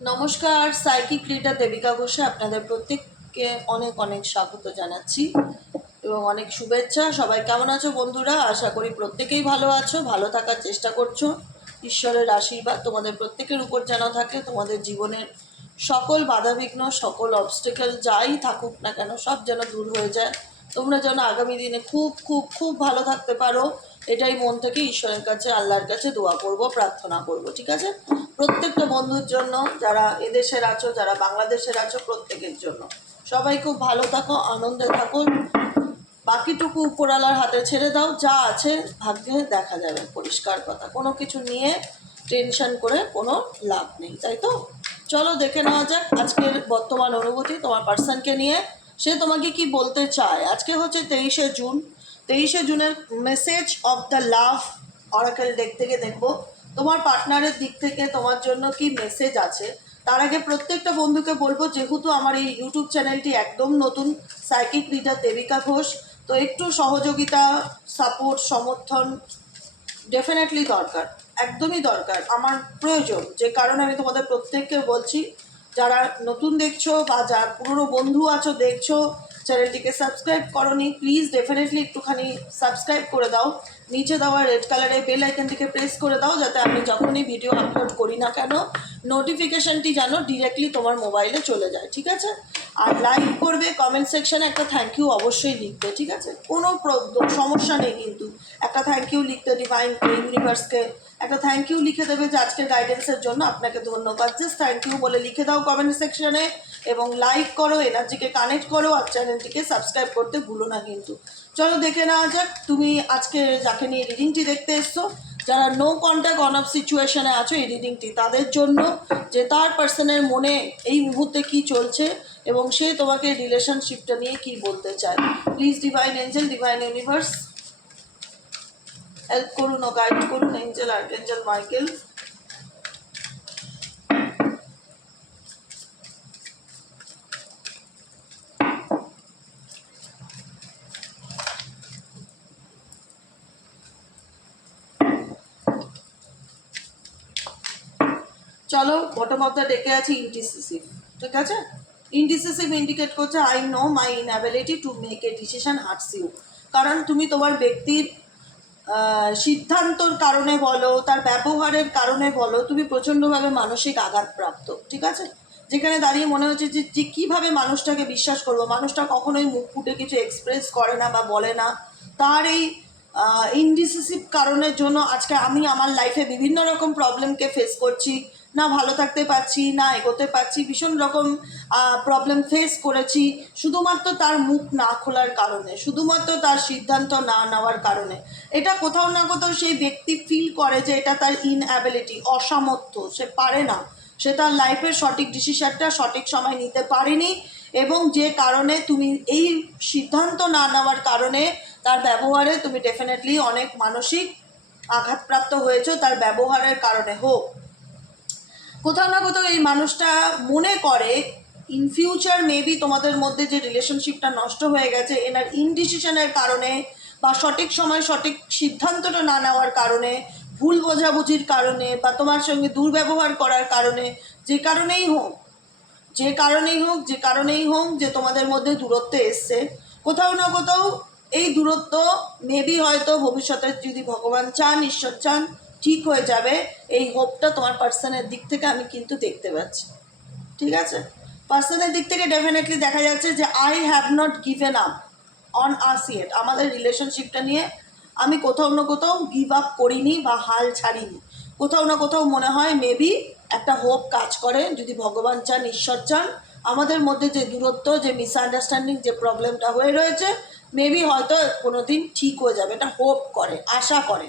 নমস্কার, psychic leader Devika ঘোষে আপনাদের প্রত্যেককে অনেক অনেক স্বাগত জানাচ্ছি এবং অনেক শুভেচ্ছা। সবাই কেমন আছো বন্ধুরা? আশা করি প্রত্যেকেই ভালো আছো, ভালো থাকার চেষ্টা করছ। ঈশ্বরের আশীর্বাদ তোমাদের প্রত্যেকের উপর যেন থাকে, তোমাদের জীবনের সকল বাধাবিঘ্ন, সকল অবস্টেকেল যাই থাকুক না কেন, সব যেন দূর হয়ে যায়। তোমরা যেন আগামী দিনে খুব খুব খুব ভালো থাকতে পারো। এটাই মন থেকে ঈশ্বরের কাছে, আল্লাহর কাছে দোয়া করব, প্রার্থনা করব, ঠিক আছে? প্রত্যেকটা বন্ধুর জন্য, যারা এদেশের আছো, যারা বাংলাদেশের আছো, প্রত্যেকের জন্য। সবাই খুব ভালো থাকো, আনন্দে থাকো বাকিটুকু উপরালার হাতে ছেড়ে দাও, যা আছে ভাগ্যে দেখা যাবে, পরিষ্কার কথা। কোনো কিছু নিয়ে টেনশন করে কোনো লাভ নেই, তাই তো? চলো, দেখে নেওয়া যাক আজকের বর্তমান অনুভূতি তোমার পার্সনকে নিয়ে। সে তোমাকে কি বলতে চায়? আজকে হচ্ছে তেইশে জুন তেইশে জুনের message of the love oracle deck থেকে দেখব। তোমার পার্টনারের দিক থেকে তোমার জন্য কি মেসেজ আছে? তার আগে প্রত্যেকটা বন্ধুকে বলব, যেহেতু আমার এই ইউটিউব চ্যানেলটি একদম নতুন সাইকিক লিডার দেবিকা ঘোষ, তো একটু সহযোগিতা সাপোর্ট সমর্থন ডেফিনেটলি দরকার, একদমই দরকার, আমার প্রয়োজন। যে কারণে আমি তোমাদের প্রত্যেককে বলছি, যারা নতুন দেখছ বা যারা পুরনো বন্ধু আছো, দেখছ চ্যানেলটিকে সাবস্ক্রাইব করনি প্লিজ ডেফিনেটলি একটুখানি সাবস্ক্রাইব করে দাও। নিচে দেওয়া রেড কালারের বেল আইকনটিকে প্রেস করে দাও, যাতে আমি যখনই ভিডিও আপলোড করি না কেন নোটিফিকেশনটি যেন ডিরেক্টলি তোমার মোবাইলে চলে যায়, ঠিক আছে? আর লাইক করবে কমেন্ট সেকশানে একটা থ্যাংক ইউ অবশ্যই লিখবে, ঠিক আছে? কোনো সমস্যা নেই কিন্তু। একটা থ্যাংক ইউ লিখতে ডিভাইন ইউনিভার্সকে একটা থ্যাংক ইউ লিখে দেবে যে আজকের গাইডেন্সের জন্য আপনাকে ধন্যবাদ। জাস্ট থ্যাংক ইউ বলে লিখে দাও কমেন্ট সেকশনে এবং লাইক করো এনার্জিকে কানেক্ট করো আর চ্যানেলটিকে সাবস্ক্রাইব করতে ভুলো না কিন্তু। চলো দেখে নেওয়া যাক, তুমি আজকে যাকে নিয়ে রিডিংটি দেখতে এসছো, যারা নো কন্ট্যাক্ট অন অফ সিচুয়েশনে আছো এই রিডিংটি তাদের জন্য যে তার পার্সনের মনে এই মুহূর্তে কি চলছে এবং সে তোমাকে রিলেশনশিপটা নিয়ে কি বলতে চায়। Please divine angel divine universe help করুন ও গাইড করুন এঞ্জেল আর্কেঞ্জেল মাইকেল চলো বটম অফ দ্য ডেকে আছে ইনডিসিসিভ ঠিক আছে? ইনডিসিসিভ ইন্ডিকেট করছে I know my inability to make a decision hurts you কারণ তুমি তোমার ব্যক্তির সিদ্ধান্তর কারণে বলো, তার ব্যবহারের কারণে বলো, তুমি প্রচণ্ডভাবে মানসিক আঘাতপ্রাপ্ত, ঠিক আছে? যেখানে দাঁড়িয়ে মনে হচ্ছে যে যে কীভাবে মানুষটাকে বিশ্বাস করব? মানুষটা কখনোই মুখ ফুটে কিছু এক্সপ্রেস করে না বা বলে না। তার এই ইনডিসিসিভ কারণের জন্য আজকে আমি আমার লাইফে বিভিন্ন রকম প্রবলেমকে ফেস করছি। না ভালো থাকতে পারছি, না এগোতে পারছি, ভীষণ রকম প্রবলেম ফেস করেছি। শুধুমাত্র তার মুখ না খোলার কারণে, শুধুমাত্র তার সিদ্ধান্ত না নেওয়ার কারণে। এটা কোথাও না কোথাও সেই ব্যক্তি ফিল করে যে এটা তার ইনঅ্যাবিলিটি অসামর্থ্য, সে পারে না। সে তার লাইফের সঠিক ডিসিশনটা সঠিক সময় নিতে পারেনি এবং যে কারণে তুমি এই সিদ্ধান্ত না নেওয়ার কারণে তার ব্যবহারে তুমি ডেফিনেটলি অনেক মানসিক আঘাতপ্রাপ্ত হয়েছো, তার ব্যবহারের কারণে হোক। কোথাও না কোথাও এই মানুষটা মনে করে ইন ফিউচার মেবি তোমাদের মধ্যে যে রিলেশনশিপটা নষ্ট হয়ে গেছে, এনার ইনডিসিশনের কারণে বা সঠিক সময় সঠিক সিদ্ধান্তটা না নেওয়ার কারণে, ভুল বোঝাবুঝির কারণে বা তোমার সঙ্গে দুর্ব্যবহার করার কারণে, যে কারণেই হোক, যে কারণেই হোক, যে কারণেই হোক যে তোমাদের মধ্যে দূরত্ব এসছে, কোথাও না কোথাও এই দূরত্ব মেবি হয়তো ভবিষ্যতে যদি ভগবান চান, ঈশ্বর চান ঠিক হয়ে যাবে। এই হোপটা তোমার পার্সনের দিক থেকে আমি কিন্তু দেখতে পাচ্ছি। ঠিক আছে? পার্সনের দিক থেকে ডেফিনেটলি দেখা যাচ্ছে যে I have not given up on us yet আমাদের রিলেশনশিপটা নিয়ে আমি কোথাও না কোথাও গিভ আপ করিনি বা হাল ছাড়িনি। কোথাও না কোথাও মনে হয় মেবি একটা হোপ কাজ করে। যদি ভগবান চান, ঈশ্বর চান, আমাদের মধ্যে যে দূরত্ব, যে মিসআন্ডারস্ট্যান্ডিং যে প্রবলেমটা হয়ে রয়েছে মেবি হয়তো কোনো দিন ঠিক হয়ে যাবে। এটা হোপ করে, আশা করে।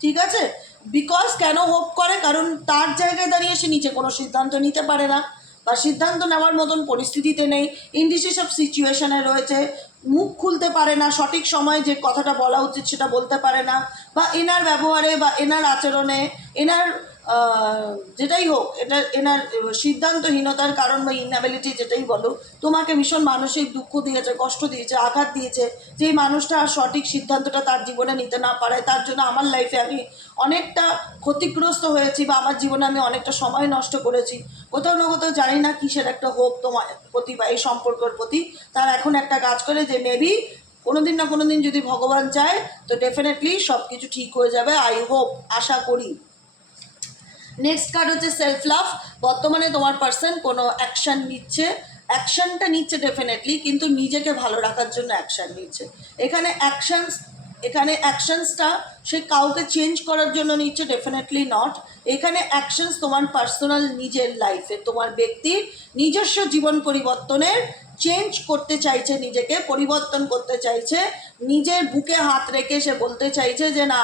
ঠিক আছে? বিকজ কেন হোপ করে? কারণ তার জায়গায় দাঁড়িয়ে সে নিচে কোনো সিদ্ধান্ত নিতে পারে না বা সিদ্ধান্ত নেওয়ার মতন পরিস্থিতিতে নেই। ইনডিসিসিভ সিচুয়েশনে রয়েছে। মুখ খুলতে পারে না। সঠিক সময় যে কথাটা বলা উচিত সেটা বলতে পারে না। বা এনার ব্যবহারে বা এনার আচরণে, এনার যেটাই হোক, এটা এনার সিদ্ধান্তহীনতার কারণ বা ইনঅ্যাবিলিটি যেটাই বলো, তোমাকে ভীষণ মানসিক দুঃখ দিয়েছে, কষ্ট দিয়েছে, আঘাত দিয়েছে। যে মানুষটা আর সঠিক সিদ্ধান্তটা তার জীবনে নিতে না পারায়, তার জন্য আমার লাইফে আমি অনেকটা ক্ষতিগ্রস্ত হয়েছি বা আমার জীবনে আমি অনেকটা সময় নষ্ট করেছি। কোথাও না কোথাও জানি না কিসের একটা হোক তোমার প্রতি বা এই সম্পর্কের প্রতি। তার এখন একটা কাজ করে যে মেবি কোনোদিন না কোনোদিন যদি ভগবান চায়, তো ডেফিনেটলি সব কিছু ঠিক হয়ে যাবে। আই হোপ আশা করি। নেক্সট কার্ড হচ্ছে সেলফ লাভ বর্তমানে তোমার পার্সন কোনো অ্যাকশন নিচ্ছে। অ্যাকশনটা নিচ্ছে ডেফিনেটলি কিন্তু নিজেকে ভালো রাখার জন্য অ্যাকশন নিচ্ছে। এখানে অ্যাকশনস এখানে অ্যাকশনসটা সে কাউকে চেঞ্জ করার জন্য নিচ্ছে ডেফিনেটলি নট এখানে অ্যাকশনস তোমার পার্সোনাল নিজের লাইফে তোমার ব্যক্তির নিজস্ব জীবন পরিবর্তনের চেঞ্জ করতে চাইছে নিজেকে, পরিবর্তন করতে চাইছে। নিজের বুকে হাত রেখে সে বলতে চাইছে যে, না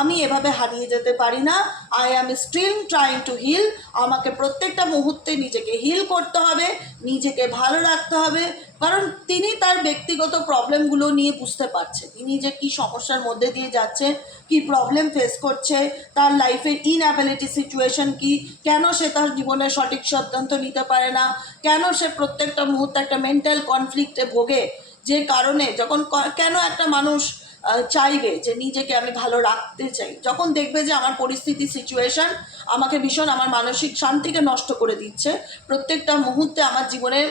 আমি এভাবে হারিয়ে যেতে পারি না। I am still trying to heal আমাকে প্রত্যেকটা মুহূর্তে নিজেকে হিল করতে হবে, নিজেকে ভালো রাখতে হবে। কারণ তিনি তার ব্যক্তিগত প্রবলেমগুলো নিয়ে বুঝতে পারছে। তিনি যে কি সমস্যার মধ্যে দিয়ে যাচ্ছে, কি প্রবলেম ফেস করছে, তার লাইফের ইনঅ্যাবিলিটি সিচুয়েশন কি, কেন সে তার জীবনে সঠিক সিদ্ধান্ত নিতে পারে না, কেন সে প্রত্যেকটা মুহূর্তে একটা মেন্টাল কনফ্লিক্টে ভোগে, যে কারণে যখন কেন একটা মানুষ চাইবে যে নিজেকে আমি ভালো রাখতে চাই। যখন দেখবে যে আমার পরিস্থিতি সিচুয়েশন আমাকে ভীষণ আমার মানসিক শান্তিকে নষ্ট করে দিচ্ছে, প্রত্যেকটা মুহূর্তে আমার জীবনের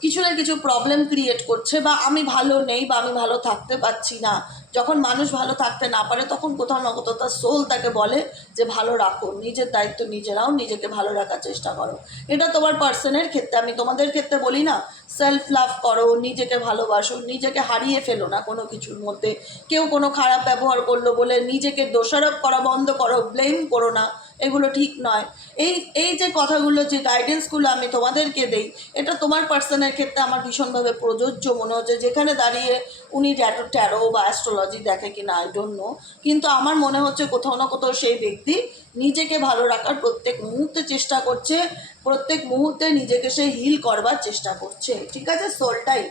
কিছু না কিছু প্রবলেম ক্রিয়েট করছে বা আমি ভালো নেই বা আমি ভালো থাকতে পারছি না। যখন মানুষ ভালো থাকতে না পারে, তখন কোথাও না কোথাও তার সোল তাকে বলে যে, ভালো রাখো, নিজের দায়িত্ব নিজেরাও নিজেকে ভালো রাখার চেষ্টা করো। এটা তোমার পার্সনের ক্ষেত্রে, আমি তোমাদের ক্ষেত্রে বলি না সেলফ লাভ করো, নিজেকে ভালোবাসো, নিজেকে হারিয়ে ফেলো না কোনো কিছুর মধ্যে। কেউ কোনো খারাপ ব্যবহার করল বলে নিজেকে দোষারোপ করা বন্ধ করো ব্লেম করো না। এগুলো ঠিক নয়। এই এই যে কথাগুলো, যে গাইডেন্সগুলো আমি তোমাদেরকে দেই, এটা তোমার পার্সনের ক্ষেত্রে আমার ভীষণভাবে প্রযোজ্য। মনে হচ্ছে যেখানে দাঁড়িয়ে উনি ট্যারো ট্যারো বা অ্যাস্ট্রোলজি দেখে ডোন্ট নো কিন্তু আমার মনে হচ্ছে কোথাও না কোথাও সেই ব্যক্তি নিজেকে ভালো রাখার প্রত্যেক মুহূর্তে চেষ্টা করছে, প্রত্যেক মুহূর্তে নিজেকে সে হিল করবার চেষ্টা করছে। ঠিক আছে? সোলটাই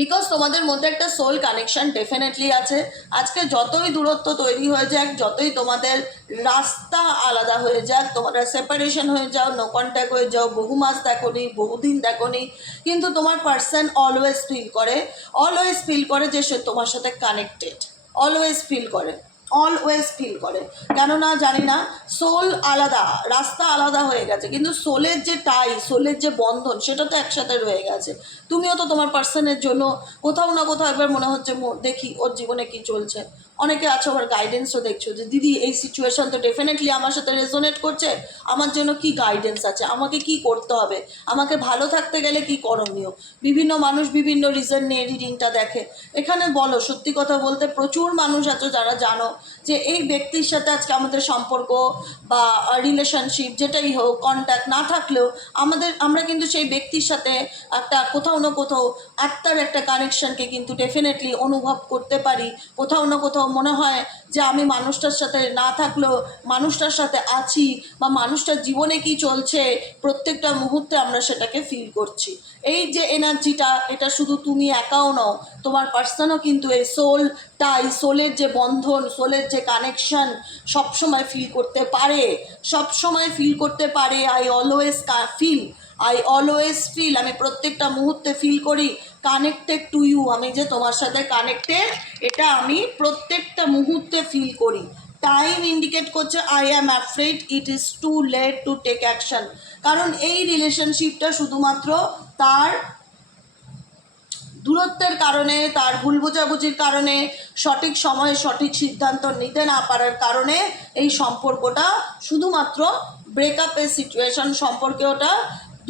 বিকজ তোমাদের মধ্যে একটা সোল কানেকশন ডেফিনেটলি আছে। আজকে যতই দূরত্ব তৈরি হয়ে যাক, যতই তোমাদের রাস্তা আলাদা হয়ে যাক, তোমাদের সেপারেশন হয়ে যাও নো কন্ট্যাক্ট হয়ে যাও, বহু মাস দেখো নি বহুদিন দেখো নি, কিন্তু তোমার পার্সন অলওয়েজ ফিল করে অলওয়েজ ফিল করে যে সে তোমার সাথে কানেক্টেড অলওয়েজ ফিল করে। অলওয়েজ ফিল করে। কেননা জানি না সোল আলাদা, রাস্তা আলাদা হয়ে গেছে। কিন্তু সোলের যে টাই সোলের যে বন্ধন, সেটা তো একসাথে রয়ে গেছে। তুমিও তো তোমার পার্সনের জন্য কোথাও না কোথাও একবার মনে হচ্ছে দেখি ওর জীবনে কি চলছে। অনেকে আছে আবার গাইডেন্সও দেখছ যে, দিদি, এই সিচুয়েশন তো ডেফিনেটলি আমার সাথে রেজোনেট করছে। আমার জন্য কি গাইডেন্স আছে? আমাকে কি করতে হবে? আমাকে ভালো থাকতে গেলে কি করণীয়? বিভিন্ন মানুষ বিভিন্ন রিজন নিয়ে রিডিংটা দেখে। এখানে বলো, সত্যি কথা বলতে প্রচুর মানুষ আছো যারা জানো যে, এই ব্যক্তির সাথে আজকে আমাদের সম্পর্ক বা রিলেশনশিপ যেটাই হোক কন্ট্যাক্ট না থাকলেও আমাদের, আমরা কিন্তু সেই ব্যক্তির সাথে একটা কোথাও না কোথাও আত্মার একটা কানেকশনকে কিন্তু ডেফিনেটলি অনুভব করতে পারি। কোথাও না কোথাও মনে হয় যে আমি মানুষটার সাথে না থাকলেও মানুষটার সাথে আছি বা মানুষটার জীবনে কি চলছে, প্রত্যেকটা মুহূর্তে আমরা সেটাকে ফিল করছি। এই যে এনার্জিটা এটা শুধু তুমি একাও নও, তোমার পার্সনও কিন্তু এই সোলটা এই সোলের যে বন্ধন সোলের যে কানেকশন সবসময় ফিল করতে পারে। সবসময় ফিল করতে পারে I always feel I always feel আমি প্রত্যেকটা মুহূর্তে ফিল করি। কানেক্টেড টু ইউ আমি যে তোমার সাথে কানেক্টেড এটা আমি প্রত্যেকটা মুহূর্তে ফিল করি। টাইম ইন্ডিকেট করছে I am afraid it is too late to take action কারণ এই রিলেশনশিপটা শুধুমাত্র তার দূরত্বের কারণে, তার ভুল বোঝাবুঝির কারণে, সঠিক সময়ে সঠিক সিদ্ধান্ত নিতে না পারার কারণে এই সম্পর্কটা শুধুমাত্র ব্রেকআপের সিচুয়েশন সম্পর্কে ওটা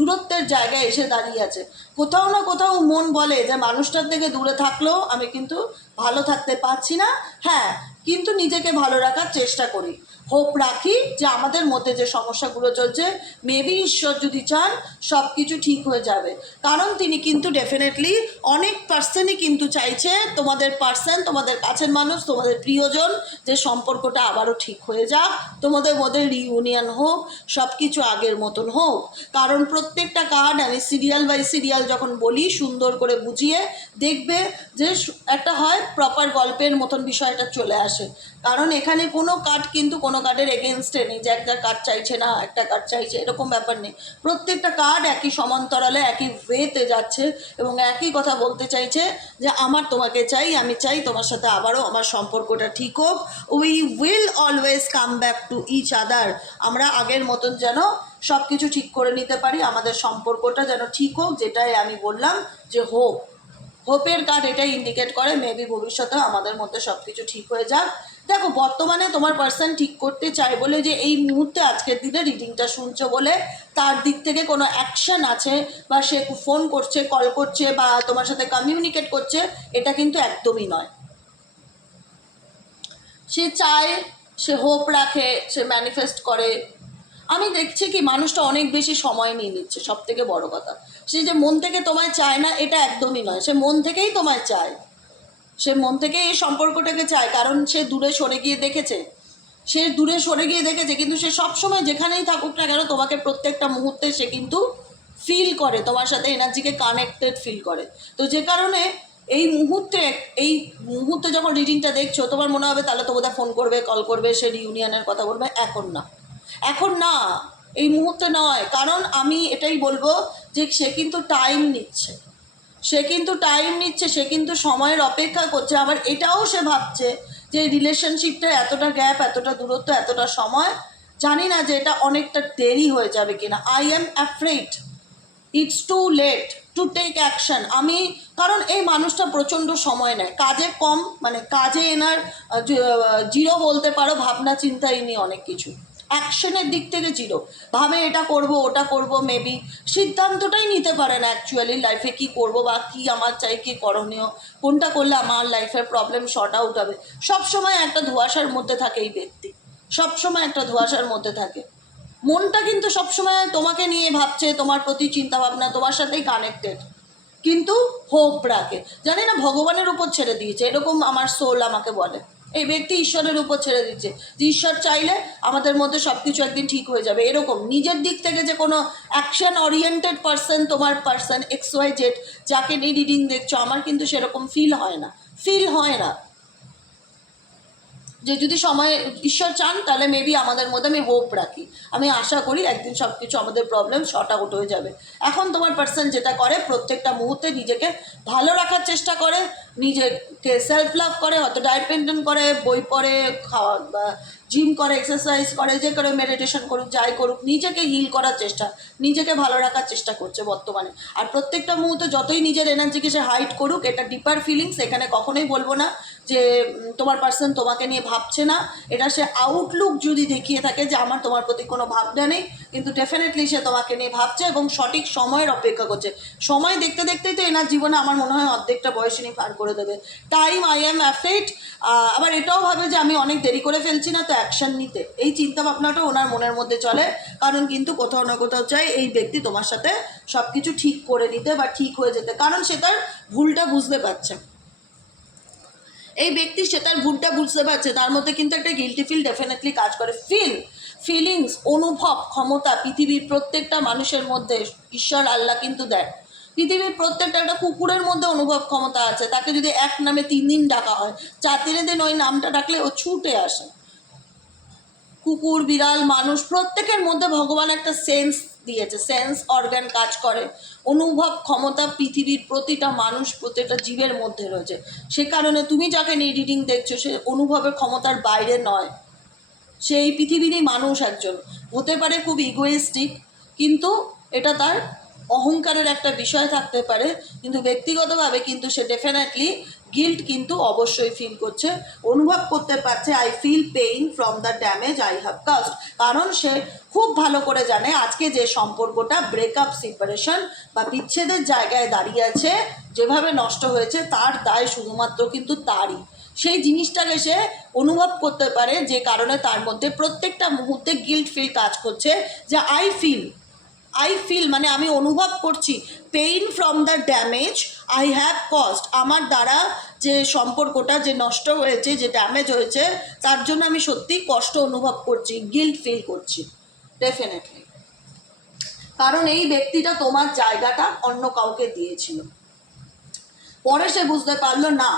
দূরত্বের জায়গায় এসে দাঁড়িয়ে আছে। কোথাও না কোথাও মন বলে যে মানুষটার থেকে দূরে থাকলেও আমি কিন্তু ভালো থাকতে পারছি না। হ্যাঁ কিন্তু নিজেকে ভালো রাখার চেষ্টা করি। হোপ রাখি যে আমাদের মধ্যে যে সমস্যাগুলো চলছে মেবি ঈশ্বর যদি চান সব কিছু ঠিক হয়ে যাবে। কারণ তিনি কিন্তু ডেফিনেটলি অনেক পার্সনই কিন্তু চাইছে তোমাদের পার্সন তোমাদের কাছের মানুষ, তোমাদের প্রিয়জন যে সম্পর্কটা আবারও ঠিক হয়ে যাক, তোমাদের মধ্যে রিউনিয়ন হোক সব কিছু আগের মতন হোক। কারণ প্রত্যেকটা কার্ড আমি সিরিয়াল বাই সিরিয়াল যখন বলি, সুন্দর করে বুঝিয়ে দেখবে যে একটা হয় প্রপার গল্পের মতন বিষয়টা চলে আসে। কারণ এখানে কোনো কার্ড কিন্তু কোনো কার্ডের এগেনস্টে নেই যে একটা কার্ড চাইছে না, একটা কার্ড চাইছে, এরকম ব্যাপার নেই। প্রত্যেকটা কার্ড একই সমান্তরালে, একই ওয়েতে যাচ্ছে এবং একই কথা বলতে চাইছে যে আমার তোমাকে চাই, আমি চাই তোমার সাথে আবারও আমার সম্পর্কটা ঠিক হোক। We will always come back to each other আমরা আগের মতন যেন সব কিছু ঠিক করে নিতে পারি, আমাদের সম্পর্কটা যেন ঠিক হোক, যেটাই আমি বললাম যে হোক। হোপের কার্ড এটাই ইন্ডিকেট করে মেবি ভবিষ্যতে আমাদের মধ্যে সব কিছু ঠিক হয়ে যাক। দেখো, বর্তমানে তোমার পার্সন ঠিক করতে চায় বলে যে, এই মুহূর্তে আজকের দিনে রিডিংটা শুনছো বলে, তার দিক থেকে কোনো অ্যাকশন আছে বা সে ফোন করছে কল করছে বা তোমার সাথে কমিউনিকেট করছে, এটা কিন্তু একদমই নয়। সে চায়, সে হোপ রাখে, সে ম্যানিফেস্ট করে। আমি দেখছি কি, মানুষটা অনেক বেশি সময় নিয়ে নিচ্ছে সব থেকে বড় কথা। সে যে মন থেকে তোমায় চায় না, এটা একদমই নয়। সে মন থেকেই তোমায় চায়। সে মন থেকে এই সম্পর্কটাকে চায়, কারণ সে দূরে সরে গিয়ে দেখেছে। সে দূরে সরে গিয়ে দেখেছে, কিন্তু সে সবসময় যেখানেই থাকুক না কেন, তোমাকে প্রত্যেকটা মুহূর্তে সে কিন্তু ফিল করে, তোমার সাথে এনার্জিকে কানেক্টেড ফিল করে। তো যে কারণে এই মুহূর্তে এই মুহূর্তে যখন রিডিংটা দেখছ, তোমার মনে হবে, তাহলে তো বোধহয় ফোন করবে কল করবে, সে রিউনিয়নের কথা বলবে। এখন না। এখন না। এই মুহূর্তে নয়। কারণ আমি এটাই বলব যে সে কিন্তু টাইম নিচ্ছে। সে কিন্তু টাইম নিচ্ছে, সে কিন্তু সময়ের অপেক্ষা করছে। আবার এটাও সে ভাবছে যে রিলেশনশিপটা এতটা গ্যাপ এতটা দূরত্ব, এতটা সময়, জানি না যে এটা অনেকটা দেরি হয়ে যাবে কিনা। I am afraid it's too late to take action আমি, কারণ এই মানুষটা প্রচণ্ড সময় নেয়। কাজে কম মানে কাজে এনার জিরো বলতে পারো ভাবনা চিন্তা ইনি অনেক কিছু। অ্যাকশনের দিক থেকে জিরো। ভাবে এটা করব, ওটা করব মেবি সিদ্ধান্তটাই নিতে পারে না অ্যাকচুয়ালি লাইফে কি করব বা কি আমার চাই, কি করণীয়, কোনটা করলে আমার লাইফের প্রবলেম শর্ট আউট হবে। সবসময় একটা ধোঁয়াশার মধ্যে থাকে এই ব্যক্তি। সবসময় একটা ধোঁয়াশার মধ্যে থাকে। মনটা কিন্তু সবসময় তোমাকে নিয়ে ভাবছে, তোমার প্রতি চিন্তা ভাবনা, তোমার সাথেই কানেক্টেড কিন্তু হোপ রাখে। জানি না, ভগবানের উপর ছেড়ে দিয়েছে। এরকম আমার সোল আমাকে বলে। এই ব্যক্তি ঈশ্বরের উপর ছেড়ে দিচ্ছে। যে ঈশ্বর চাইলে আমাদের মধ্যে সব কিছু একদিন ঠিক হয়ে যাবে। এরকম নিজের দিক থেকে যে কোনো অ্যাকশন ওরিয়েন্টেড পার্সন তোমার পার্সন এক্স ওয়াই জেড যাকে নিয়ে রিডিং দেখছ, আমার কিন্তু সেরকম ফিল হয় না। ফিল হয় না। যে যদি সময়, ঈশ্বর চান, তাহলে মেবি আমাদের মধ্যে আমি হোপ রাখি। আমি আশা করি একদিন সব কিছু আমাদের প্রবলেম শর্ট আউট হয়ে যাবে। এখন তোমার পার্সন যেটা করে, প্রত্যেকটা মুহূর্তে নিজেকে ভালো রাখার চেষ্টা করে, নিজেকে সেলফ লাভ করে, হয়তো ডায়েট করে, বই পড়ে, খাওয়া জিম করে এক্সারসাইজ করে, যে করে মেডিটেশন করুক, যাই করুক, নিজেকে হিল করার চেষ্টা, নিজেকে ভালো রাখার চেষ্টা করছে বর্তমানে। আর প্রত্যেকটা মুহূর্তে যতই নিজের এনার্জিকে সে হাইট করুক, এটা ডিপার ফিলিংস এখানে কখনোই বলব না যে তোমার পার্সন তোমাকে নিয়ে ভাবছে না। এটা সে আউটলুক যদি দেখিয়ে থাকে যে, আমার তোমার প্রতি কোনো ভাবনা নেই, কিন্তু ডেফিনেটলি সে তোমাকে নিয়ে ভাবছে এবং সঠিক সময়ের অপেক্ষা করছে। সময় দেখতে দেখতেই তো এনার জীবনে আমার মনে হয় অর্ধেকটা বয়সে নিয়ে পার করে দেবে। টাইম আই এম অ্যাফেক্ট আবার এটাও ভাবে যে আমি অনেক দেরি করে ফেলছি না, তো অ্যাকশন নিতে। এই চিন্তা ভাবনাটা ওনার মনের মধ্যে চলে, কারণ কিন্তু কোথাও না কোথাও চাই এই ব্যক্তি তোমার সাথে সব কিছু ঠিক করে নিতে বা ঠিক হয়ে যেতে, কারণ সে তার ভুলটা বুঝতে পারছে। এই ব্যক্তি সে তার ভুলটা বুঝতে পারছে, তার মধ্যে কিন্তু একটা গিলটি ফিল ডেফিনেটলি কাজ করে। ফিল ফিলিংস অনুভব, ক্ষমতা, পৃথিবীর প্রত্যেকটা মানুষের মধ্যে ঈশ্বর, আল্লাহ কিন্তু দেয় পৃথিবীর প্রত্যেকটা একটা কুকুরের মধ্যে অনুভব ক্ষমতা আছে, তাকে যদি এক নামে তিন দিন ডাকা হয়, চার দিনের দিন ওই নামটা ডাকলে ও ছুটে আসে। কুকুর, বিড়াল, মানুষ, প্রত্যেকের মধ্যে ভগবান একটা সেন্স দিয়েছে সেন্স অর্গান কাজ করে। অনুভব ক্ষমতা পৃথিবীর প্রতিটা মানুষ, প্রতিটা জীবের মধ্যে রয়েছে। সে কারণে তুমি যাকে রিডিং দেখছ, সে অনুভবের ক্ষমতার বাইরে নয়। সেই পৃথিবীরই মানুষ একজন। হতে পারে খুব ইগোয়েস্টিক কিন্তু এটা তার অহংকারের একটা বিষয় থাকতে পারে। কিন্তু ব্যক্তিগতভাবে কিন্তু সে ডেফিনেটলি গিল্ট কিন্তু অবশ্যই ফিল করছে, অনুভব করতে পারছে I feel pain from the damage I have caused কারণ সে খুব ভালো করে জানে আজকে যে সম্পর্কটা ব্রেকআপ সিপারেশন বা বিচ্ছেদের জায়গায় দাঁড়িয়ে আছে, যেভাবে নষ্ট হয়েছে তার দায় শুধুমাত্র কিন্তু তারই। সেই জিনিসটাকে সে অনুভব করতে পারে, যে কারণে তার মধ্যে প্রত্যেকটা মুহূর্তে গিল্ট ফিল কাজ করছে, যে আই ফিল আই ফিল মানে আমি অনুভব করছি pain from the damage I have caused আমার দ্বারা যে সম্পর্কটা যে নষ্ট হয়েছে, যে ড্যামেজ হয়েছে, তার জন্য আমি সত্যিই কষ্ট অনুভব করছি গিল্ট ফিল করছি ডেফিনেটলি কারণ এই ব্যক্তিটা তোমার জায়গাটা অন্য কাউকে দিয়েছিল। পরে সে বুঝতে পারল, না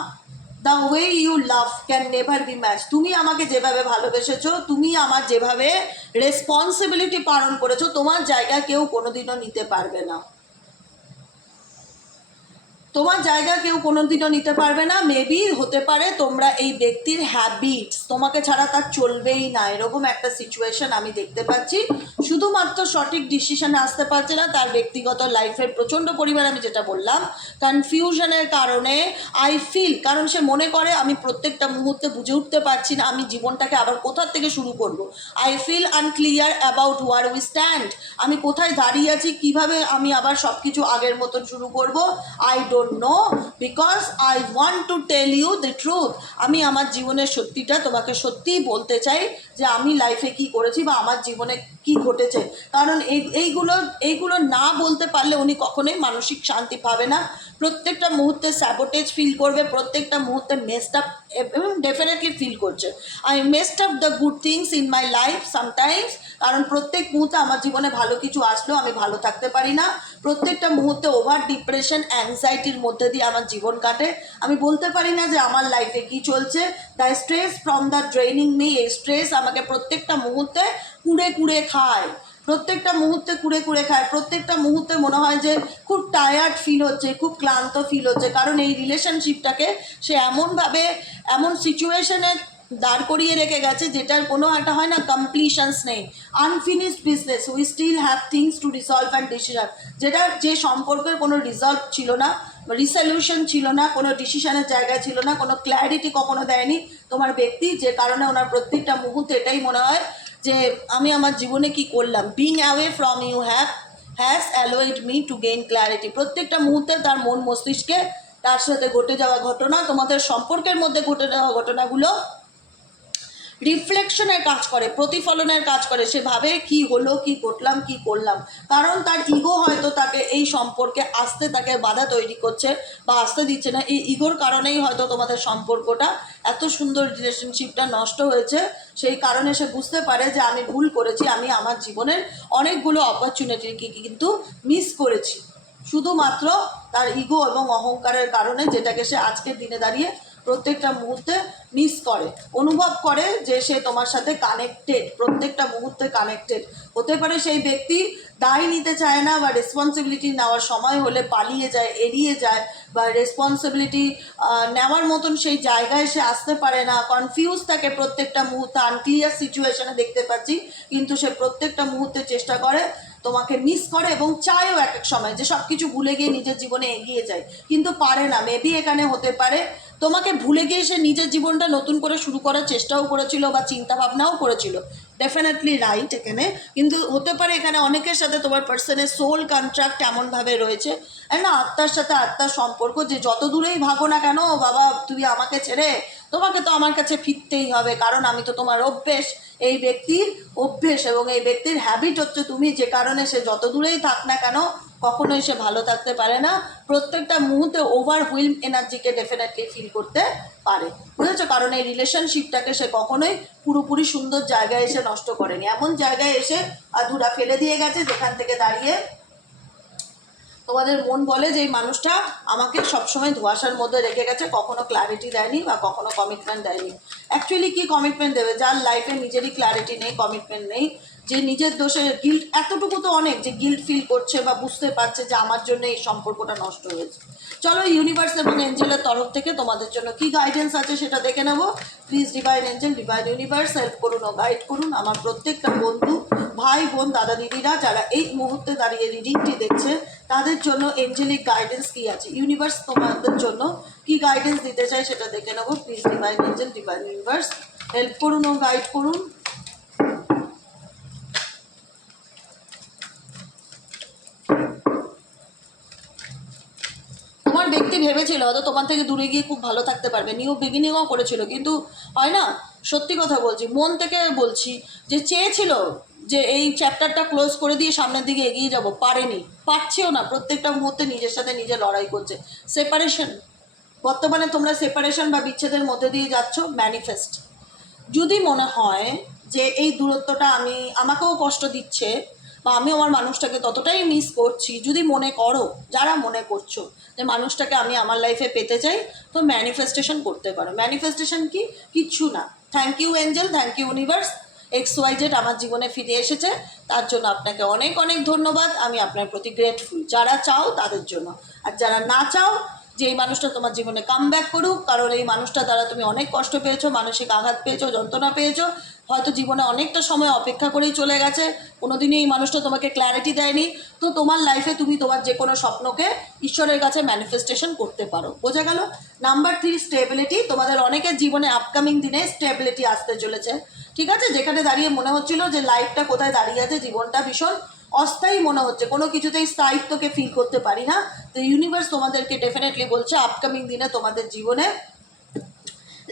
the way you love can never be match তুমি আমাকে যেভাবে ভালোবেসেছো, তুমি আমার যেভাবে রেসপন্সিবিলিটি পালন করেছ, তোমার জায়গা কেউ কোনোদিনও নিতে পারবে না। তোমার জায়গা কেউ কোনোদিনও নিতে পারবে না মেবি হতে পারে তোমরা এই ব্যক্তির হ্যাবিটস তোমাকে ছাড়া তার চলবেই না, এরকম একটা সিচুয়েশন আমি দেখতে পাচ্ছি। শুধুমাত্র সঠিক ডিসিশনে আসতে পারছে না, তার ব্যক্তিগত লাইফের প্রচণ্ড পরিমাণ আমি যেটা বললাম কনফিউশনের কারণে আই ফিল কারণ সে মনে করে আমি প্রত্যেকটা মুহূর্তে বুঝে উঠতে পারছি না, আমি জীবনটাকে আবার কোথার থেকে শুরু করব। I feel unclear about where we stand আমি কোথায় দাঁড়িয়ে আছি, কীভাবে আমি আবার সব কিছু আগের মতন শুরু করব? I don't know because I want to tell you the truth আমি আমার জীবনের সত্যিটা তোমাকে সত্যিই বলতে চাই যে আমি লাইফে কি করেছি বা আমার জীবনে কি ঘটেছে। কারণ এই এইগুলো এইগুলো না বলতে পারলে উনি কখনোই মানসিক শান্তি পাবে না। প্রত্যেকটা মুহূর্তে স্যাবোটেজ ফিল করবে, প্রত্যেকটা মুহূর্তে মেসড আপ এবং ডেফিনেটলি ফিল করছে। I messed up the good things in my life sometimes কারণ প্রত্যেক মুহূর্তে আমার জীবনে ভালো কিছু আসলেও আমি ভালো থাকতে পারি না। প্রত্যেকটা মুহূর্তে ওভার ডিপ্রেশন অ্যাংজাইটির মধ্যে দিয়ে আমার জীবন কাটে। আমি বলতে পারি না যে আমার লাইফে কি চলছে। The stress from the draining me এই স্ট্রেস আমাকে প্রত্যেকটা মুহূর্তে কুড়ে কুড়ে খায়। প্রত্যেকটা মুহূর্তে কুড়ে কুড়ে খায়, প্রত্যেকটা মুহূর্তে মনে হয় যে খুব টায়ার্ড ফিল হচ্ছে, খুব ক্লান্ত ফিল হচ্ছে। কারণ এই রিলেশনশিপটাকে সে এমনভাবে, এমন সিচুয়েশনে দাঁড় করিয়ে রেখে গেছে যেটার কোনো একটা হয় না কমপ্লিশনস নেই। Unfinished business we still have things to resolve and decision যেটার যে সম্পর্কের কোনো রিজলভ ছিল না রিসলিউশন ছিল না, কোনো ডিসিশনের জায়গায় ছিল না, কোনো ক্ল্যারিটি কখনো দেয়নি। তোমার ব্যক্তি যে কারণে ওনার প্রত্যেকটা মুহূর্তে এটাই মনে হয় যে আমি আমার জীবনে কি করলাম? Being away from you have has allowed me to gain clarity প্রত্যেকটা মুহূর্তে তার মন মস্তিষ্কে তার সাথে ঘটে যাওয়া ঘটনা, তোমাদের সম্পর্কের মধ্যে ঘটে যাওয়া ঘটনাগুলো রিফ্লেকশনের কাজ করে, প্রতিফলনের কাজ করে, সে ভাবে কি হলো, কি করলাম কি করলাম। কারণ তার ইগো হয়তো তাকে এই সম্পর্কে আসতে তাকে বাধা তৈরি করছে বা আসতে দিচ্ছে না। এই ইগোর কারণেই হয়তো তোমাদের সম্পর্কটা এত সুন্দর রিলেশনশিপটা নষ্ট হয়েছে। সেই কারণে সে বুঝতে পারে যে আমি ভুল করেছি, আমি আমার জীবনের অনেকগুলো অপরচুনিটিকে কিন্তু মিস করেছি। শুধুমাত্র তার ইগো এবং অহংকারের কারণে যেটাকে সে আজকের দিনে দাঁড়িয়ে প্রত্যেকটা মুহূর্তে মিস করে। অনুভব করে যে সে তোমার সাথে কানেক্টেড প্রত্যেকটা মুহূর্তে কানেক্টেড হতে পারে সেই ব্যক্তি দায় নিতে চায় না বা রেসপন্সিবিলিটি নেওয়ার সময় হলে পালিয়ে যায়, এড়িয়ে যায় বা রেসপন্সিবিলিটি নেওয়ার মতন সেই জায়গায় সে আসতে পারে না। কনফিউজ থাকে প্রত্যেকটা মুহূর্তে আনক্লিয়ার সিচুয়েশনে দেখতে পাচ্ছি। কিন্তু সে প্রত্যেকটা মুহূর্তে চেষ্টা করে তোমাকে মিস করে এবং চায়ও এক এক সময় যে সব কিছু ভুলে গিয়ে নিজের জীবনে এগিয়ে যায়। কিন্তু পারে না। মেবি এখানে হতে পারে তোমাকে ভুলে গিয়ে সে নিজের জীবনটা নতুন করে শুরু করার চেষ্টাও করেছিল বা চিন্তা ভাবনাও করেছিল। ডেফিনেটলি রাইট এখানে। কিন্তু হতে পারে এখানে অনেকের সাথে তোমার পার্সনের সোল কন্ট্রাক্ট এমনভাবে রয়েছে। না, আত্মার সাথে আত্মার সম্পর্ক যে যত দূরেই ভাবো না কেন বাবা তুমি আমাকে ছেড়ে, তোমাকে তো আমার কাছে ফিরতেই হবে, কারণ আমি তো তোমার অভ্যেস। এই ব্যক্তির অভ্যেস এবং এই ব্যক্তির হ্যাবিট হচ্ছে তুমি যে কারণে সে যত দূরেই থাক না কেন কখনোই সে ভালো থাকতে পারে না। প্রত্যেকটা মুহূর্তে ওভারহুইম এনার্জিকে ডেফিনেটলি ফিল করতে পারে। বুঝেছ? কারণ এই রিলেশনশিপটাকে সে কখনোই পুরোপুরি সুন্দর জায়গায় এসে নষ্ট করেনি। এমন জায়গায় এসে আধুরা ফেলে দিয়ে গেছে যেখান থেকে দাঁড়িয়ে তোমাদের মন বলে যে এই মানুষটা আমাকে সবসময় ধোয়াশার মধ্যে রেখে গেছে, কখনো ক্ল্যারিটি দেয়নি বা কখনো কমিটমেন্ট দেয়নি। অ্যাকচুয়ালি কি কমিটমেন্ট দেবে? যার লাইফে নিজেরই ক্ল্যারিটি নেই কমিটমেন্ট নেই। যে নিজের দোষে গিল্ট এতটুকু তো অনেক যে গিল্ট ফিল করছে বা বুঝতে পারছে যে আমার জন্য এই সম্পর্কটা নষ্ট হয়েছে। চলো ইউনিভার্স এবং এঞ্জেলের তরফ থেকে তোমাদের জন্য কি গাইডেন্স আছে সেটা দেখে নেব। Please divine angel divine universe help করুন ও গাইড করুন। আমার প্রত্যেকটা বন্ধু, ভাই, বোন, দাদা, দিদিরা যারা এই মুহূর্তে দাঁড়িয়ে রিডিংটি দেখছে, তাদের জন্য এঞ্জেলিক গাইডেন্স কি আছে? ইউনিভার্স তোমাদের জন্য কি গাইডেন্স দিতে চাই সেটা দেখে নেব। Please divine angel divine universe help করুন ও গাইড করুন তোমার ব্যক্তি ভেবেছিল হয়তো তোমার থেকে দূরে গিয়ে খুব ভালো থাকতে পারবে। নিউ বিগিনিংও করেছিল। কিন্তু হয় না? সত্যি কথা বলছি, মন থেকে বলছি যে চেয়েছিল যে এই চ্যাপ্টারটা ক্লোজ করে দিয়ে সামনের দিকে এগিয়ে যাব। পারেনি। পারছেও না। প্রত্যেকটা মুহূর্তে নিজের সাথে নিজে লড়াই করছে। সেপারেশন বর্তমানে তোমরা সেপারেশন বা বিচ্ছেদের মধ্যে দিয়ে যাচ্ছ ম্যানিফেস্ট যদি মনে হয় যে এই দূরত্বটা আমি, আমাকেও কষ্ট দিচ্ছে বা আমি আমার মানুষটাকে ততটাই মিস করছি, যদি মনে করো, যারা মনে করছ যে মানুষটাকে আমি আমার লাইফে পেতে চাই, তো ম্যানিফেস্টেশন করতে পারো। ম্যানিফেস্টেশন কি? কিচ্ছু না। Thank you angel thank you universe X Y Z আমার জীবনে ফিরে এসেছে। তার জন্য আপনাকে অনেক অনেক ধন্যবাদ। আমি আপনার প্রতি গ্রেটফুল যারা চাও, তাদের জন্য। আর যারা না চাও যে এই মানুষটা তোমার জীবনে কাম ব্যাক করুক, কারণ এই মানুষটা দ্বারা তুমি অনেক কষ্ট পেয়েছ, মানসিক আঘাত পেয়েছ, যন্ত্রণা পেয়েছ হয়তো জীবনে অনেকটা সময় অপেক্ষা করেই চলে গেছে। কোনোদিনই এই মানুষটা তোমাকে ক্ল্যারিটি দেয়নি। তো তোমার লাইফে তুমি তোমার যে কোনো স্বপ্নকে ঈশ্বরের কাছে ম্যানিফেস্টেশন করতে পারো। বোঝা গেল? নাম্বার থ্রি স্টেবিলিটি তোমাদের অনেকের জীবনে আপকামিং দিনে স্টেবিলিটি আসতে চলেছে। ঠিক আছে? যেখানে দাঁড়িয়ে মনে হচ্ছিল যে লাইফটা কোথায় দাঁড়িয়ে আছে, জীবনটা ভীষণ অস্থায়ী মনে হচ্ছে। কোনো কিছুতেই স্থায়িত্বকে ফিল করতে পারি না। তো ইউনিভার্স তোমাদেরকে ডেফিনেটলি বলছে আপকামিং দিনে তোমাদের জীবনে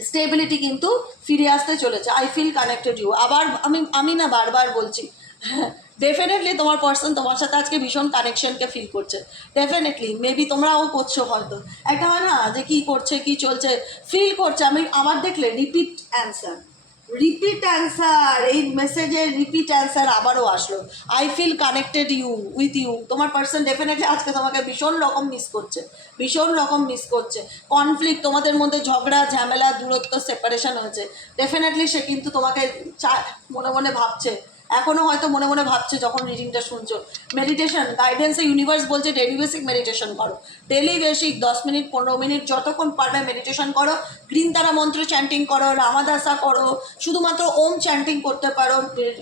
স্টেবিলিটি কিন্তু ফিরে আসতে চলেছে। আই ফিল কানেক্টেড ইউ আবার আমি আমি না বারবার বলছি ডেফিনেটলি তোমার পার্সন তোমার সাথে আজকে ভীষণ কানেকশনকে ফিল করছে। ডেফিনেটলি মেবি তোমরাও করছ হয়তো। একটা হয় না যে কী করছে, কী চলছে ফিল করছে। আমি, আমার দেখলে রিপিট অ্যান্সার রিপিট অ্যান্সার এই মেসেজের রিপিট অ্যান্সার আবারও আসলো। I feel connected you with you তোমার পার্সন ডেফিনেটলি আজকে তোমাকে ভীষণ রকম মিস করছে, ভীষণ রকম মিস করছে। কনফ্লিক্ট তোমাদের মধ্যে ঝগড়া, ঝামেলা, দূরত্ব সেপারেশন হয়েছে। ডেফিনেটলি সে কিন্তু তোমাকে মনে মনে ভাবছে এখনও হয়তো মনে মনে ভাবছে যখন রিডিংটা শুনছো। মেডিটেশন গাইডেন্সে ইউনিভার্স বলছে ডেলি বেসিক মেডিটেশন করো। ডেলি বেসিক দশ মিনিট, পনেরো মিনিট, যতক্ষণ পারবে মেডিটেশন করো। গ্রিন তারা মন্ত্র চ্যান্টিং করো রামাদাসা করো, শুধুমাত্র ওম চ্যান্টিং করতে পারো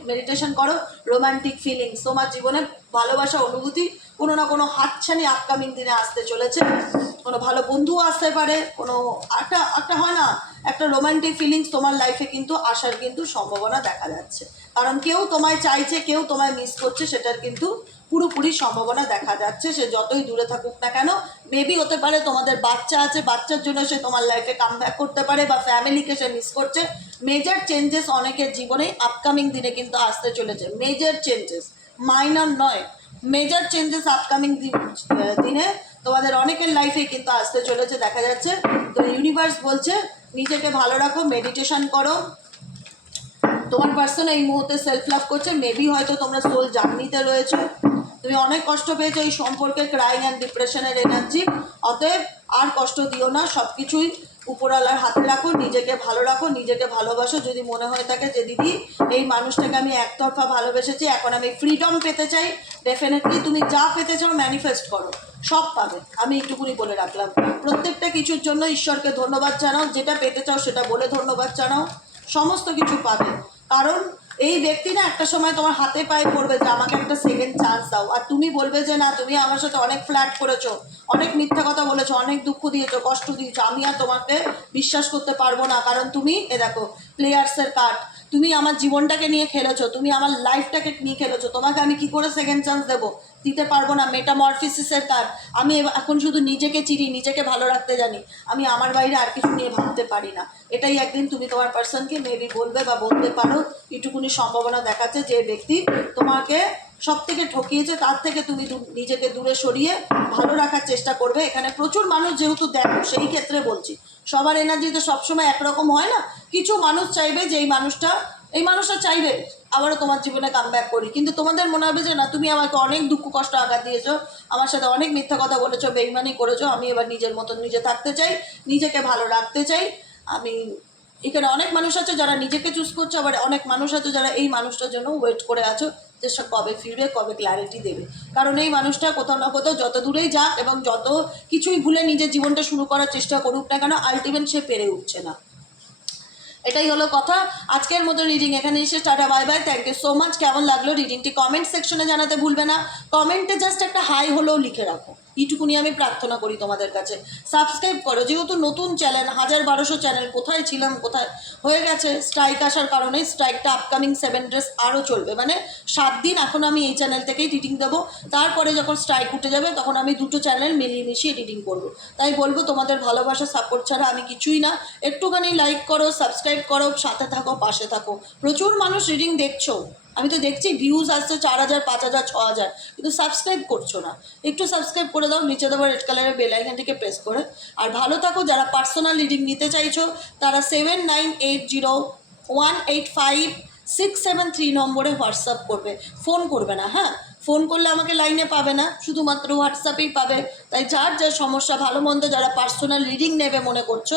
মেডিটেশন করো রোম্যান্টিক ফিলিংস তোমার জীবনে ভালোবাসা, অনুভূতি কোনো না কোনো হাতছানি আপকামিং দিনে আসতে চলেছে। কোনো ভালো বন্ধু আসতে পারে, কোনো একটা একটা হয় না, একটা রোমান্টিক ফিলিংস তোমার লাইফে কিন্তু আসার কিন্তু সম্ভাবনা দেখা যাচ্ছে। কারণ কেউ তোমায় চাইছে, কেউ তোমায় মিস করছে, সেটার কিন্তু পুরোপুরি সম্ভাবনা দেখা যাচ্ছে। সে যতই দূরে থাকুক না কেন মেবি হতে পারে তোমাদের বাচ্চা আছে, বাচ্চার জন্য সে তোমার লাইফে কাম করতে পারে বা ফ্যামিলিকে সে মিস করছে। মেজর চেঞ্জেস অনেকের জীবনেই আপকামিং দিনে কিন্তু আসতে চলেছে। মেজর চেঞ্জেস মাইনর নয় মেজর চেঞ্জেস আপকামিং দিনে তোমাদের অনেকের লাইফে কিন্তু আসতে চলেছে, দেখা যাচ্ছে। তো ইউনিভার্স বলছে, নিজেকে ভালো রাখো মেডিটেশন করো। তোমার পার্সন এই মুহূর্তে সেলফ লাভ করছে মেবি হয়তো তোমরা সোল জার্নিতে রয়েছে। তুমি অনেক কষ্ট পেয়েছ এই সম্পর্কে ক্রাইং অ্যান্ড ডিপ্রেশনের এনার্জি অতএব আর কষ্ট দিও না সব কিছুই উপরওয়ালার হাতে রাখো, নিজেকে ভালো রাখো, নিজেকে ভালোবাসো। যদি মনে হয়ে থাকে যে দিদি, এই মানুষটাকে আমি একতরফা ভালোবেসেছি, এখন আমি ফ্রিডম পেতে চাই। ডেফিনেটলি তুমি যা পেতে চাও ম্যানিফেস্ট করো, সব পাবে। আমি একটুকুনি বলে রাখলাম। প্রত্যেকটা কিছুর জন্য ঈশ্বরকে ধন্যবাদ জানাও, যেটা পেতে চাও সেটা বলে ধন্যবাদ জানাও। সমস্ত কিছু পাবে। কারণ এই ব্যক্তি না একটা সময় তোমার হাতে পায়ে পড়বে যে, আমাকে একটা সেকেন্ড চান্স দাও। আর তুমি বলবে যে, না, তুমি আমার সাথে অনেক ফ্ল্যাট করেছ, অনেক মিথ্যা কথা বলেছ, অনেক দুঃখ দিয়েছ, কষ্ট দিয়েছ। আমি আর তোমাকে বিশ্বাস করতে পারব না। কারণ তুমি, এ দেখো প্লেয়ার্সের কার্ড তুমি আমার জীবনটাকে নিয়ে খেলেছো, তুমি আমার লাইফটাকে নিয়ে খেলেছো, তোমাকে আমি কি করে সেকেন্ড চান্স দেবো? দিতে পারব না মেটামরফিসিসের কাজ। আমি এখন শুধু নিজেকে চিনি, নিজেকে ভালো রাখতে জানি। আমি আমার বাইরে আর কিছু নিয়ে ভাবতে পারি না। এটাই একদিন তুমি তোমার পার্সনকে মেবি বলবে বা বলতে পারো। এটুকুনি সম্ভাবনা দেখাচ্ছে যে ব্যক্তি তোমাকে সব থেকে ঠকিয়েছে, তার থেকে তুমি নিজেকে দূরে সরিয়ে ভালো রাখার চেষ্টা করবে। এখানে প্রচুর মানুষ যেহেতু দেখো, সেই ক্ষেত্রে বলছি। সবার এনার্জি তো সবসময় একরকম হয় না। কিছু মানুষ চাইবে যে এই মানুষটা এই মানুষটা চাইবে, আবারও তোমার জীবনে কাম ব্যাক করি। কিন্তু তোমাদের মনে হবে যে, না, তুমি আমাকে অনেক দুঃখ, কষ্ট, আঘাত দিয়েছ। আমার সাথে অনেক মিথ্যা কথা বলেছ, বেইমানি করেছ। আমি এবার নিজের মতন নিজে থাকতে চাই, নিজেকে ভালো রাখতে চাই। আমি এখানে অনেক মানুষ আছে যারা নিজেকে চুজ করছে, আবার অনেক মানুষ আছে যারা এই মানুষটার জন্য ওয়েট করে আছো যে সে কবে ফিরবে, কবে ক্ল্যারিটি দেবে। কারণ এই মানুষটা কোথাও না কোথাও যত দূরেই যাক এবং যত কিছুই ভুলে নিজের জীবনটা শুরু করার চেষ্টা করুক না কেন আলটিমেট সে পেরে উঠছে না। এটাই হলো কথা। আজকের মতো রিডিং এখানে এসে tata bye bye thank you so much কেমন লাগল রিডিংটি কমেন্ট সেকশনে জানাতে ভুলবে না। কমেন্টে জাস্ট একটা হাই হলেও লিখে রাখো। এইটুকুনি আমি প্রার্থনা করি তোমাদের কাছে। সাবস্ক্রাইব করো। যেহেতু নতুন চ্যানেল হাজার বারোশো চ্যানেল কোথায় ছিলাম, কোথায় হয়ে গেছে স্ট্রাইক আসার কারণে স্ট্রাইকটা আপকামিং সেভেন ডেজ আরও চলবে। মানে সাত দিন এখন আমি এই চ্যানেল থেকেই রিডিং দেবো। তারপরে যখন স্ট্রাইক উঠে যাবে, তখন আমি দুটো চ্যানেল মিলিয়ে মিশিয়ে রিডিং করব। তাই বলব, তোমাদের ভালোবাসা সাপোর্ট ছাড়া আমি কিছুই না। একটুখানি লাইক করো সাবস্ক্রাইব করো, সাথে থাকো, পাশে থাকো। প্রচুর মানুষ রিডিং দেখছ। আমি তো দেখছি ভিউজ আসছে চার হাজার, পাঁচ হাজার, ছ হাজার, কিন্তু সাবস্ক্রাইব করছ না। একটু সাবস্ক্রাইব করে দাও, নিচে দেবো রেড কালারের বেল আইকনটিকে প্রেস করে। আর ভালো থাকো, যারা পার্সোনাল রিডিং নিতে চাইছো, তারা seven nine eight zero one eight five six seven three নম্বরে হোয়াটসঅ্যাপ করবে। ফোন করবে না হ্যাঁ? ফোন করলে আমাকে লাইনে পাবে না, শুধুমাত্র হোয়াটসঅ্যাপেই পাবে। তাই যার যা সমস্যা, ভালো মন্দ যারা পার্সোনাল রিডিং নেবে মনে করছ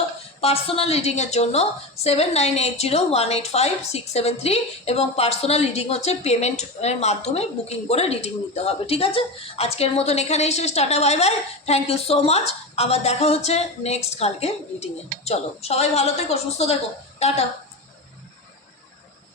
পার্সোনাল রিডিংয়ের জন্য seven nine eight zero one eight five six seven three এবং পার্সোনাল রিডিং হচ্ছে পেমেন্টের মাধ্যমে বুকিং করে রিডিং নিতে হবে, ঠিক আছে? আজকের মতন এখানে এসে tata bye bye thank you so much আবার দেখা হচ্ছে নেক্সট কালকে রিডিংয়ে চলো, সবাই ভালো থেকো, সুস্থ থেকো, টাটা।